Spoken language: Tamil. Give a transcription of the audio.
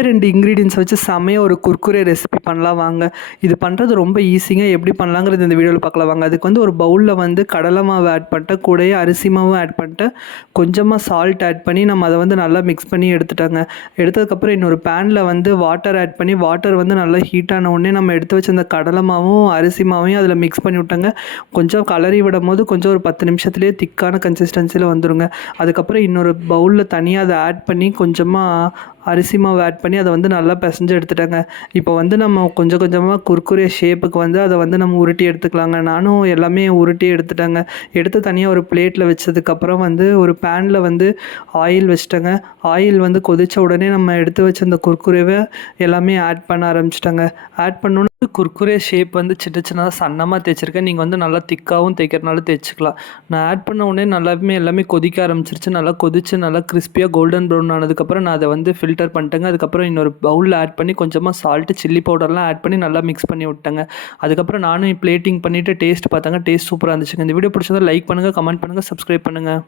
2 இன்கிரீடியன்ட்ஸ் வச்சு செமையா ஒரு குர்குரே ரெசிபி பண்ணலாம் வாங்க. இது பண்ணுறது ரொம்ப ஈஸிங்க. எப்படி பண்ணலாங்கிறது இந்த வீடியோவில் பார்க்கலாம் வாங்க. அதுக்கு வந்து ஒரு பவுலில் வந்து கடலை மாவு ஆட் பண்ணிட்டு, கூடயே அரிசி மாவும் ஆட் பண்ணிட்டு, கொஞ்சமாக சால்ட் ஆட் பண்ணி நம்ம அதை வந்து நல்லா மிக்ஸ் பண்ணி எடுத்துட்டாங்க. எடுத்ததுக்கப்புறம் இன்னொரு பேனில் வந்து வாட்டர் ஆட் பண்ணி, வாட்டர் வந்து நல்லா ஹீட் ஆன உடனே நம்ம எடுத்து வச்ச அந்த கடலை மாவும் அரிசி மாவையும் அதில் மிக்ஸ் பண்ணி விட்டாங்க. கொஞ்சம் கலரி விடும்போது கொஞ்சம் ஒரு 10 நிமிஷத்துலேயே திக்கான கன்சிஸ்டன்சியில் வந்துருங்க. அதுக்கப்புறம் இன்னொரு பவுலில் தனியாக அதை ஆட் பண்ணி கொஞ்சமாக அரிசி மாவு ஆட் பண்ணி அதை வந்து நல்லா பிசைஞ்சு எடுத்துட்டாங்க. இப்போ வந்து நம்ம கொஞ்சம் கொஞ்சமாக குர்குரே ஷேப்புக்கு வந்து அதை வந்து நம்ம உருட்டி எடுத்துக்கலாங்க. நானும் எல்லாமே உருட்டி எடுத்துட்டேங்க. எடுத்து தனியாக ஒரு பிளேட்டில் வச்சதுக்கப்புறம் வந்து ஒரு பேனில் வந்து ஆயில் வச்சுட்டேங்க. ஆயில் வந்து கொதித்த உடனே நம்ம எடுத்து வச்ச அந்த குர்குரேவை எல்லாமே ஆட் பண்ண ஆரம்பிச்சிட்டேங்க. ஆட் பண்ணோன்னே குர்குரே ஷேப் வந்து சின்ன சின்னதாக சன்னமாக தேய்ச்சிருக்கேன். நீங்கள் வந்து நல்லா திக்காகவும் தேய்க்கிறனால தேய்ச்சிக்கலாம். நான் ஆட் பண்ண உடனே நல்லாவே எல்லாமே கொதிக்க ஆரம்பிச்சிருச்சு. நல்லா கொதித்து நல்லா கிறிஸ்பியாக கோல்டன் ப்ரௌன் ஆனதுக்கப்புறம் நான் அதை வந்து ஃபில்டர் பண்ணிட்டேங்க. அதுக்கப்புறம் இன்னொரு பவுலில் ஆட் பண்ணி கொஞ்சமாக சால்ட்டு, சில்லி பவுடர்லாம் ஆட் பண்ணி நல்லா மிக்ஸ் பண்ணி விட்டேங்க. அதுக்கப்புறம் நானும் பிளேட்டிங் பண்ணிவிட்டு டேஸ்ட் பார்த்தாங்க. டேஸ்ட் சூப்பராக இருந்துச்சுங்க. இந்த வீடியோ பிடிச்சதா லைக் பண்ணுங்கள், கமெண்ட் பண்ணுங்கள், சப்ஸ்கிரைப் பண்ணுங்கள்.